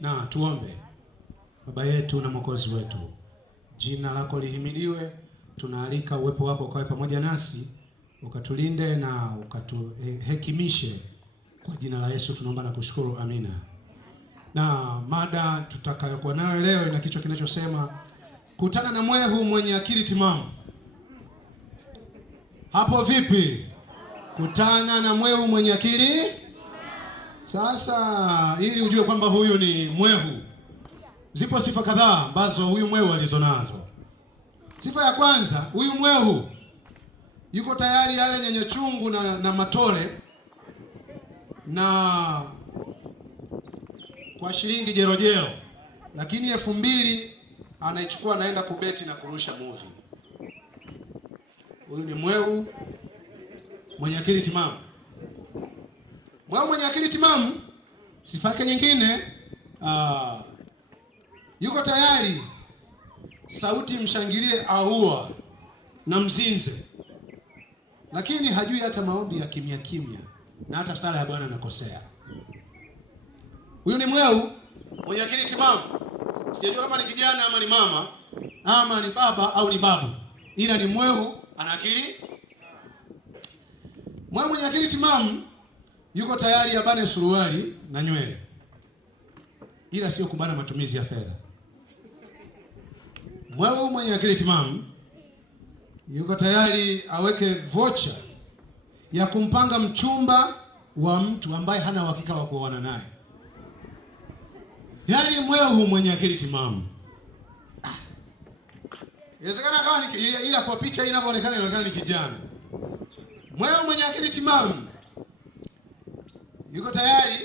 Na tuombe. Baba yetu na Mwokozi wetu, jina lako lihimidiwe. Tunaalika uwepo wako ukawe pamoja nasi, ukatulinde na ukatuhekimishe. Kwa jina la Yesu tunaomba na kushukuru, amina. Na mada tutakayokuwa nayo leo ina kichwa kinachosema kutana na mwehu mwenye akili timamu. Hapo vipi? Kutana na mwehu mwenye akili. Sasa ili ujue kwamba huyu ni mwehu, zipo sifa kadhaa ambazo huyu mwehu alizonazo. Sifa ya kwanza, huyu mwehu yuko tayari yale nyenye chungu na matole na kwa shilingi jerojero, lakini 2000 anaichukua anaenda kubeti na kurusha movie. Huyu ni mwehu mwenye akili timamu. Mwehu mwenye akili timamu, sifa yake nyingine, yuko tayari sauti mshangilie aua na mzinze, lakini hajui hata maombi ya kimya kimya, na hata sala ya Bwana anakosea. Huyu ni mwehu mwenye akili timamu. Sijajua kama ni kijana ama ni mama ama ni baba au ni babu, ila ni mwehu ana akili. Mwehu mwenye akili timamu yuko tayari abane suruali na nywele, ila sio kubana matumizi ya fedha. Mwehu mwenye akili timamu yuko tayari aweke vocha ya kumpanga mchumba wa mtu ambaye hana uhakika wa kuoana naye. Yaani mwehu mwenye akili timamu. Inawezekana kama ila kwa picha inavyoonekana inaonekana ni kijana. Mwehu mwenye akili timamu yuko tayari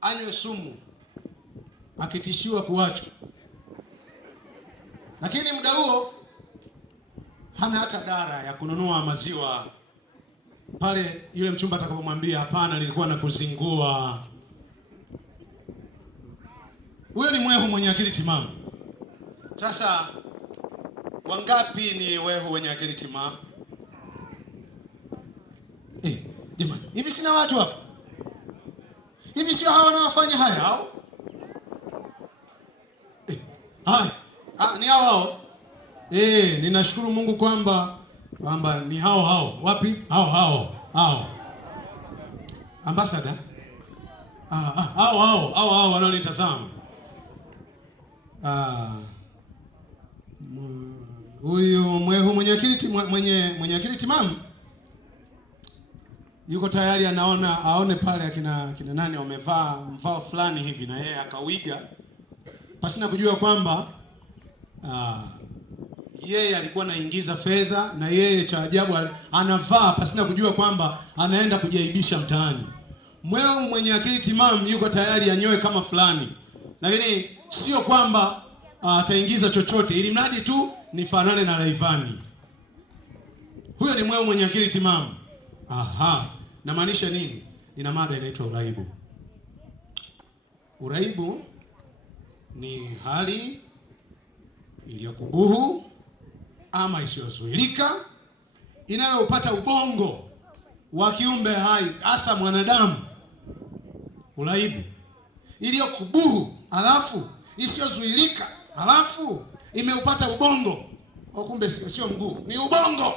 anywe sumu akitishiwa kuachwa, lakini muda huo hana hata dara ya kununua maziwa pale yule mchumba atakapomwambia hapana, nilikuwa nakuzingua. Huyo ni mwehu mwenye akili timamu. Sasa wangapi ni wehu wenye akili timamu? Jamani, hivi sina watu hapa? Hivi sio hawa wanaofanya haya hao? Ni hao. Ninashukuru Mungu kwamba ni hao. Wapi? Hao. Ambassador. Hao wanaonitazama. Huyu mwehu mwenye akili timamu yuko tayari aone pale akina nani wamevaa mvao fulani hivi, na yeye akawiga pasina kujua kwamba yeye alikuwa anaingiza fedha, na yeye cha ajabu anavaa pasina kujua kwamba anaenda kujaibisha mtaani. Mwehu mwenye akili timamu yuko tayari anyoe kama fulani, lakini sio kwamba ataingiza chochote ili mradi tu nifanane na Raivani. Huyo ni mwehu mwenye akili timamu. Namaanisha nini? Ina mada inaitwa uraibu. Uraibu ni hali iliyokubuhu ama isiyozuilika inayopata ubongo wa kiumbe hai, hasa mwanadamu. Uraibu iliyokubuhu alafu isiyozuilika alafu imeupata ubongo. Kumbe sio mguu, ni ubongo.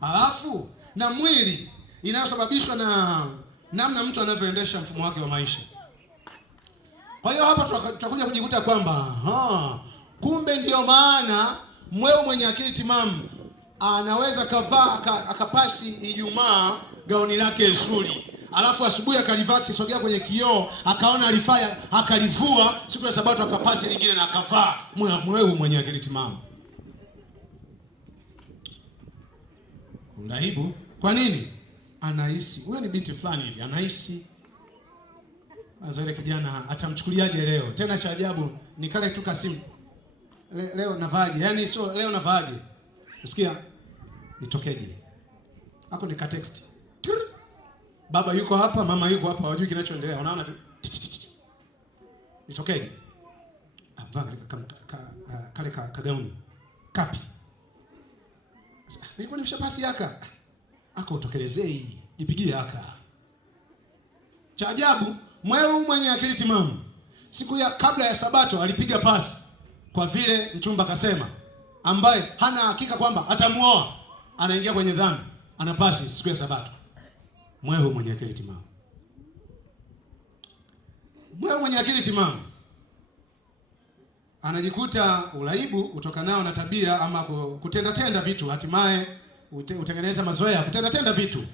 Alafu na mwili, inayosababishwa na namna mtu anavyoendesha mfumo wake wa maisha. Kwa hiyo hapa tutakuja kujikuta kwamba kumbe ndio maana mwehu mwenye akili timamu anaweza kavaa akapasi Ijumaa gauni lake zuri, alafu asubuhi akalivaa kisogea kwenye kioo akaona alifaa akalivua, siku ya Sabato akapasi lingine na akavaa. Mwehu mwenye akili timamu. Uraibu. Kwa nini? Anahisi huyo ni binti fulani hivi, anahisi azale kijana atamchukuliaje leo. Tena cha ajabu ni kale tu kasimu, leo navaje? Yaani sio leo navaje, usikia nitokeje hako, nika text baba yuko hapa, mama yuko hapa, wajui kinachoendelea, wanaona tu nitokeje. Kale kagauni kapi, nilikuwa nimeshapasi yaka aka utokelezei, jipigie aka. Cha ajabu mwehu mwenye akili timamu siku ya kabla ya Sabato alipiga pasi, kwa vile mchumba kasema, ambaye hana hakika kwamba atamuoa, anaingia kwenye dhambi, anapasi siku ya Sabato. Mwehu mwenye akili timamu, mwehu mwenye akili timamu anajikuta uraibu utokanao na tabia ama kutenda vitu, hatimaye utengeneza mazoea kutenda vitu.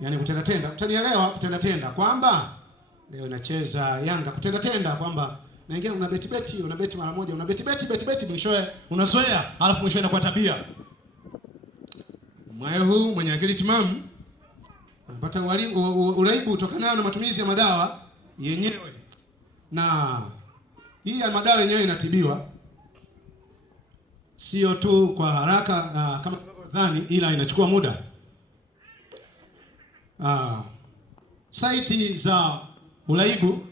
Yaani kutenda, utanielewa, kutenda kwamba leo inacheza Yanga, kutenda kwamba naingia una beti mara moja, una beti mwishowe unazoea, alafu mwishowe inakuwa tabia. Mwehu mwenye akili timamu anapata uraibu utokanao na matumizi ya madawa yenyewe, na hii ya madawa yenyewe inatibiwa sio tu kwa haraka kama tunavyodhani, ila inachukua muda. Saiti za uraibu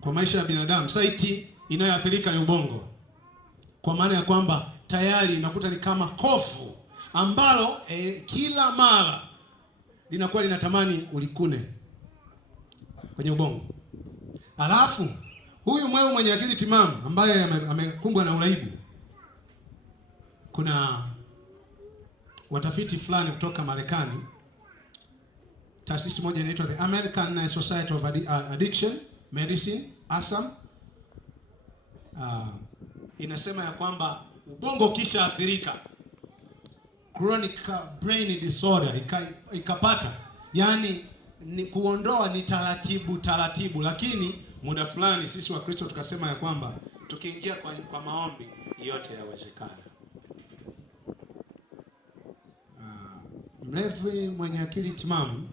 kwa maisha ya binadamu, saiti inayoathirika ni ubongo, kwa maana ya kwamba tayari inakuta ni kama kofu ambalo kila mara linakuwa linatamani ulikune kwenye ubongo. Alafu huyu mwehu mwenye akili timamu ambaye amekumbwa na uraibu, kuna watafiti fulani kutoka Marekani, taasisi moja inaitwa the American Society of Addiction Medicine, ASAM, inasema ya kwamba ubongo kisha athirika, chronic brain disorder ikapata, yani ni kuondoa ni taratibu, lakini muda fulani sisi wa Kristo tukasema ya kwamba tukiingia kwa maombi yote yawezekana. Mlevi mwenye akili timamu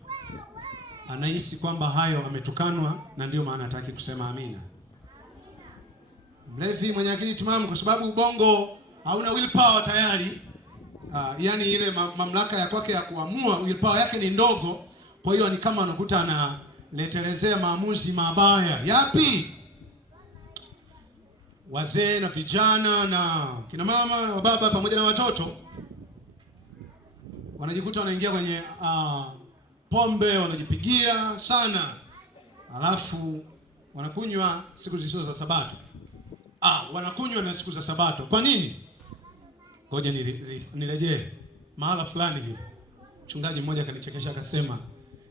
anahisi kwamba hayo ametukanwa, na ndio maana hataki kusema amina. Mlevi mwenye akili timamu, kwa sababu ubongo hauna willpower tayari, yani ile mamlaka ya kwake ya kuamua, willpower yake ni ndogo. Kwa hiyo ni kama anakuta analetelezea maamuzi mabaya. Yapi? Wazee na vijana na kina mama wa baba pamoja na watoto wanajikuta wanaingia kwenye pombe, wanajipigia sana, alafu wanakunywa siku zisizo za Sabato. Wanakunywa na siku za Sabato. Kwa nini? Ngoja nirejee mahala fulani hivi. Mchungaji mmoja akanichekesha akasema,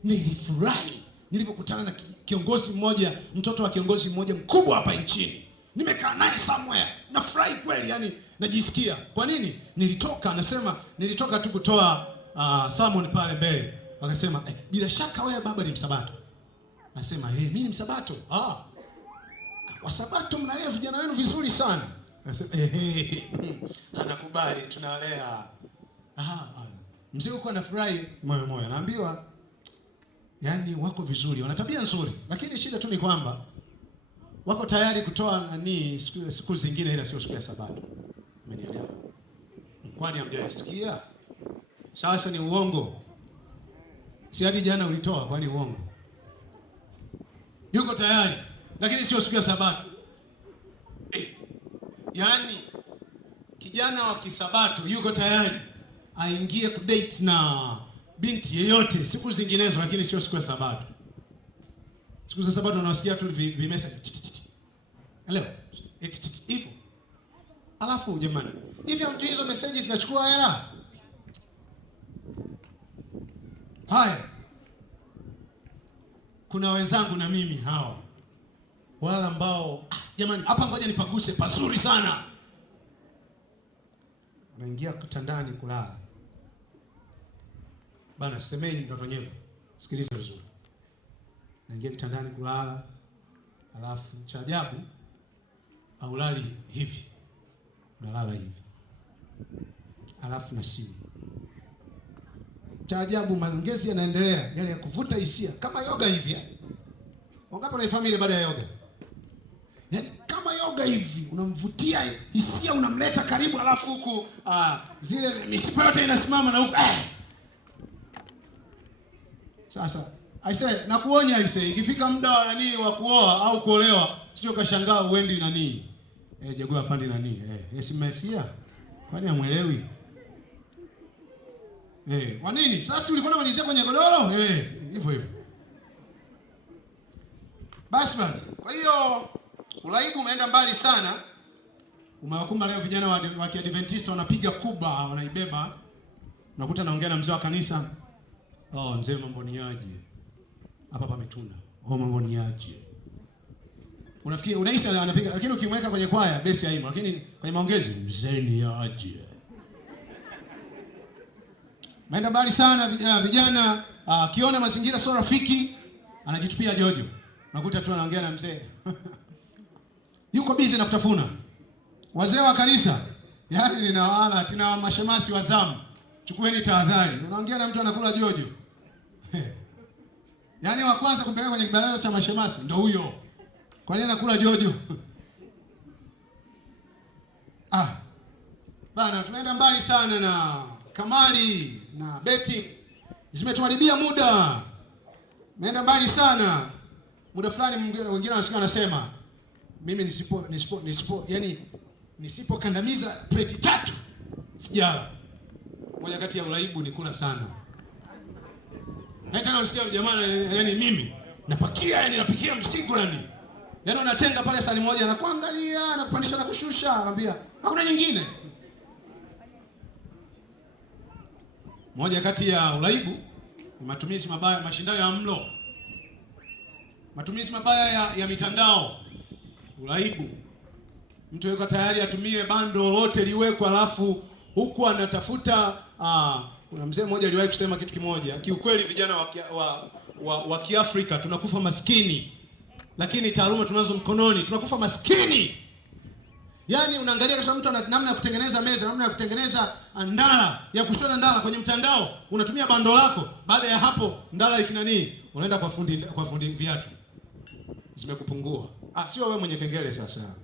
nilifurahi nilipokutana na kiongozi mmoja, mtoto wa kiongozi mmoja mkubwa hapa nchini. Nimekaa naye somewhere, nafurahi kweli, yani najisikia. Kwa nini? Nilitoka tu kutoa sermon pale mbele. Wakasema, bila shaka wewe baba ni Msabato. Nasema, mimi ni Msabato. Wasabato mnalea vijana wenu vizuri sana. Nasema, anakubali tunalea. Mzee uko anafurahi moyo. Naambiwa yani wako vizuri, wana tabia nzuri, lakini shida tu ni kwamba wako tayari kutoa siku zingine, ila sio siku ya Sabato. Umenielewa? Kwani hamjasikia? Sasa ni uongo. Si hadi jana ulitoa, kwani uongo? Yuko tayari, lakini sio siku ya Sabato. Yani kijana wa kisabato yuko tayari aingie kudate na binti yeyote siku zinginezo, lakini sio siku ya Sabato. Siku za Sabato unasikia tu vimessage. Hello. Hivyo. Alafu jamani, hivyo mtu hizo messages zinachukua hela. Haya. Kuna wenzangu na mimi hao, wala ambao jamani, hapa ngoja nipaguse pazuri sana. Unaingia kitandani kulala. Bana, semeni ndoto nyevu. Sikiliza vizuri. Naingia kitandani kulala. Alafu cha ajabu haulali hivi. Unalala hivi. Alafu na simu. Cha ajabu maongezi yanaendelea, yale ya kuvuta hisia kama yoga hivi. Wangapi na familia baada ya yoga? Yaani kama yoga hivi, unamvutia hisia, unamleta karibu, alafu huku zile mishipa yote inasimama na huku Sasa nakuonya ikifika muda wa wa kuoa au kuolewa, sio kashangaa uendi nani. Jagua pande nani. Simesia. Kwani hamuelewi? Kwa nini? Sasa ulikuwa unamalizia kwenye godoro? Hivyo. Basi bwana. Kwa hiyo uraibu umeenda mbali sana. Umewakumba leo vijana wa Kiadventista wanapiga kuba, wanaibeba. Unakuta naongea na mzee wa kanisa. Oh, mzee mambo ni aje? Hapa pametuna. Oh, mambo ni aje? Unafikiri unahisi anapiga, lakini ukimweka kwenye kwaya besi haimo, lakini kwenye maongezi mzee ni aje? Maenda mbali sana vijana, akiona mazingira sio rafiki, anajitupia jojo. Unakuta tu anaongea na mzee. Yuko busy na kutafuna. Wazee wa kanisa, yaani tina mashemasi wa zamu. Chukueni tahadhari. Unaongea na mtu anakula jojo. Yaani wa kwanza kumpeleka kwenye kibaraza cha mashemasi ndio huyo. Kwa nini anakula jojo? Bana, tunaenda mbali sana na kamari na betting. Zimetuharibia muda. Tunaenda mbali sana. Muda fulani wengine wanasema mimi nisipokandamiza plate 3 sijala. Moja kati ya uraibu ni kula sana. Hata unasikia jamaa, yani mimi napikia mzigo yani. Yaani unatenga pale sali moja na kuangalia na kupandisha na kushusha, anambia hakuna nyingine. Moja kati ya uraibu ni matumizi mabaya, mashindano ya mlo. Matumizi mabaya ya mitandao. Uraibu. Mtu yuko tayari atumie bando lote liwekwe, alafu huku anatafuta. Kuna mzee mmoja aliwahi kusema kitu kimoja. Kiukweli vijana wa Kiafrika tunakufa maskini, lakini taaluma tunazo mkononi, tunakufa maskini. Yaani unaangalia kama mtu ana namna ya kutengeneza meza, namna ya kutengeneza ndala, ya kushona ndala kwenye mtandao, unatumia bando lako. Baada ya hapo ndala ikinani, unaenda kwa fundi viatu. Zimekupungua. Sio wewe mwenye kengele sasa.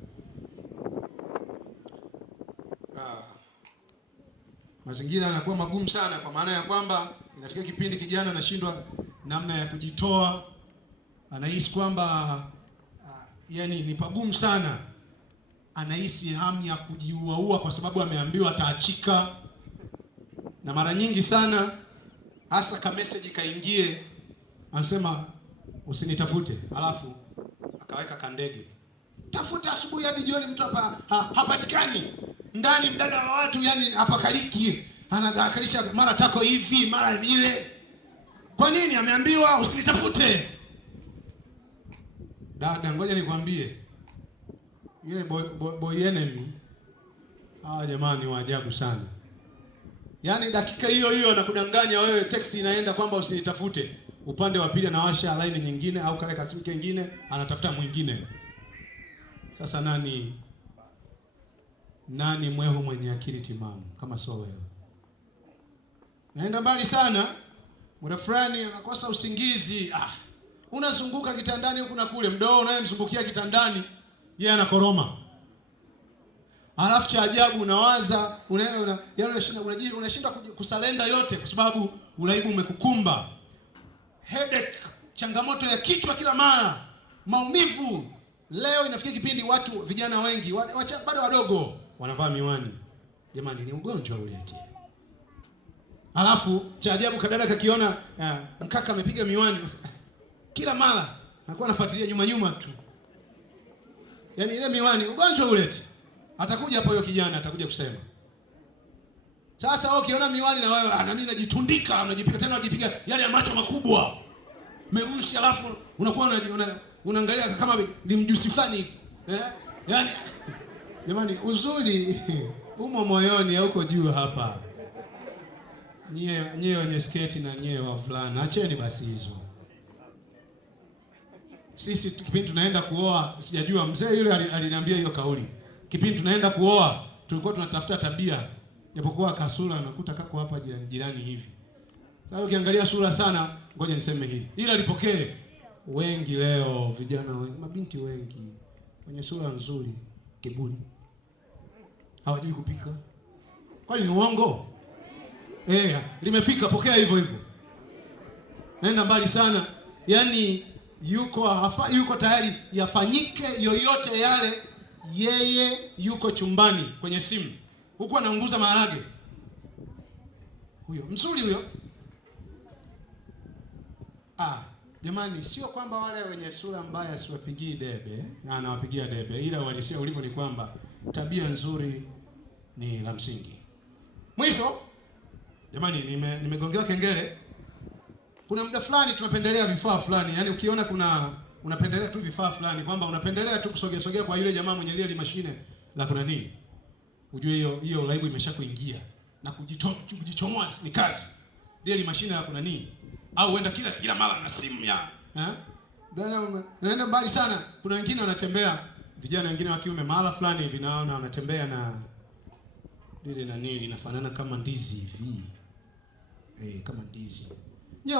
Mazingira yanakuwa magumu sana, kwa maana ya kwamba inafikia kipindi kijana anashindwa namna ya kujitoa. Anahisi kwamba yani ni pagumu sana. Anahisi hamu ya kujiua kwa sababu ameambiwa ataachika. Na mara nyingi sana hasa ka message kaingie, anasema usinitafute, alafu akaweka kandege. Tafuta asubuhi hadi jioni, mtu hapa hapatikani. Ndani mdada wa watu, yani hapakaliki. Anagakalisha mara tako hivi, mara vile. Kwa nini? Ameambiwa usinitafute. Dada, ngoja nikwambie. Yule boy enemy. Jamani wa ajabu sana. Yaani dakika hiyo anakudanganya wewe, text inaenda kwamba usinitafute. Upande wa pili anawasha line nyingine au kale kasimu kingine, anatafuta mwingine. Sasa nani mwehu mwenye akili timamu kama sio wewe? Naenda mbali sana. Muda fulani anakosa usingizi. Unazunguka kitandani huku na kule, mdoo unayemzungukia kitandani yeye anakoroma. Alafu cha ajabu unawaza, unashinda kusalenda yote kwa sababu uraibu umekukumba. Headache, changamoto ya kichwa kila mara, maumivu. Leo inafikia kipindi vijana wengi bado wadogo wanavaa miwani. Jamani, ni ugonjwa ule eti. Alafu cha ajabu kadada kakiona mkaka amepiga miwani, kila mara anakuwa anafuatilia nyuma tu. Yaani ile miwani ugonjwa ule eti. Atakuja hapo huyo kijana atakuja kusema. Sasa wewe ukiona miwani na wewe na mimi najitundika, unajipiga tena, unajipiga yale ya macho makubwa meusi, alafu unakuwa unaangalia kama ni mjusi fulani. Yaani jamani, uzuri umo moyoni, hauko juu hapa. Nyie wenye sketi na nyie wavulana, acheni basi hizo. Sisi kipindi tunaenda kuoa, sijajua mzee yule aliniambia hiyo kauli. Kipindi tunaenda kuoa, tulikuwa tunatafuta tabia. Japokuwa kasura nakuta kako hapa jirani hivi. Sasa ukiangalia sura sana, ngoja niseme hivi. Ila lipokee wengi leo, vijana wengi, mabinti wengi wenye sura nzuri, kiburi. Hawajui kupika. Kwani ni uongo? Limefika, pokea hivyo. Naenda mbali sana. Yaani yuko tayari yafanyike yoyote yale, yeye yuko chumbani kwenye simu. Huko anaunguza maharage. Huyo mzuri huyo. Jamani, sio kwamba wale wenye sura mbaya siwapigii debe, na anawapigia debe, ila walisia ulivyo ni kwamba tabia nzuri ni la msingi. Mwisho, jamani, nimegongewa kengele. Kuna muda fulani tunapendelea vifaa fulani. Yaani ukiona unapendelea tu vifaa fulani, kwamba unapendelea tu kusogea kwa yule jamaa mwenye ile mashine la kuna nini, ujue hiyo uraibu imeshakuingia na kujichomoa ni kazi. Ile mashine la kuna nini, au uenda kila mara na simu ya naenda mbali sana. Kuna wengine wanatembea, vijana wengine wa kiume mahala fulani hivi, naona wanatembea na lile na nini linafanana kama ndizi hivi. Kama ndizi.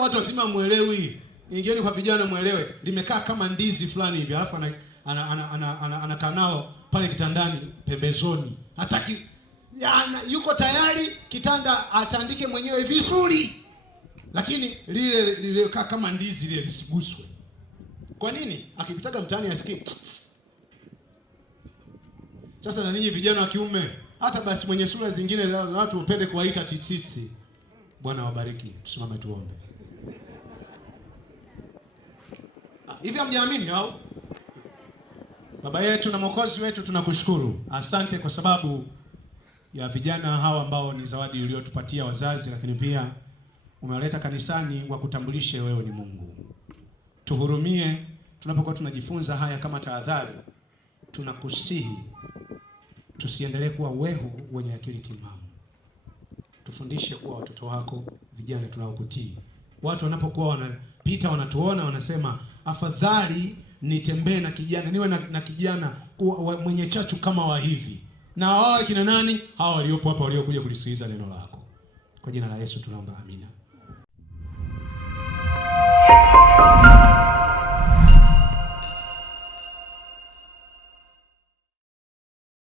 Watu wazima muelewi. Ingieni kwa vijana muelewe. Limekaa kama ndizi fulani hivi, alafu anakaa nao pale kitandani pembezoni. Hataki yuko tayari kitanda atandike mwenyewe vizuri. Lakini lile kaa kama ndizi lile lisiguswe. Kwa nini? Akipitaga mtaani asikie. Sasa na ninyi vijana wa kiume, hata basi mwenye sura zingine za watu upende kuwaita titsitsi. Bwana wabariki. Tusimame tuombe. Hivi hamjaamini au? Baba yetu na Mwokozi wetu, tunakushukuru. Asante kwa sababu ya vijana hawa ambao ni zawadi uliyotupatia wazazi, lakini pia umeleta kanisani wakutambulishe wewe ni Mungu. Tuhurumie tunapokuwa tunajifunza haya kama tahadhari. Tunakusihi tusiendelee kuwa wehu wenye akili timamu. Tufundishe kuwa watoto wako, vijana tunaokutii. Watu wanapokuwa wanapita wanatuona wanasema, afadhali nitembee na kijana, niwe na kijana mwenye chachu kama wa hivi. Na wao kina nani? Hao waliopo hapa waliokuja kulisikiliza neno lako. Kwa jina la Yesu tunaomba, amina.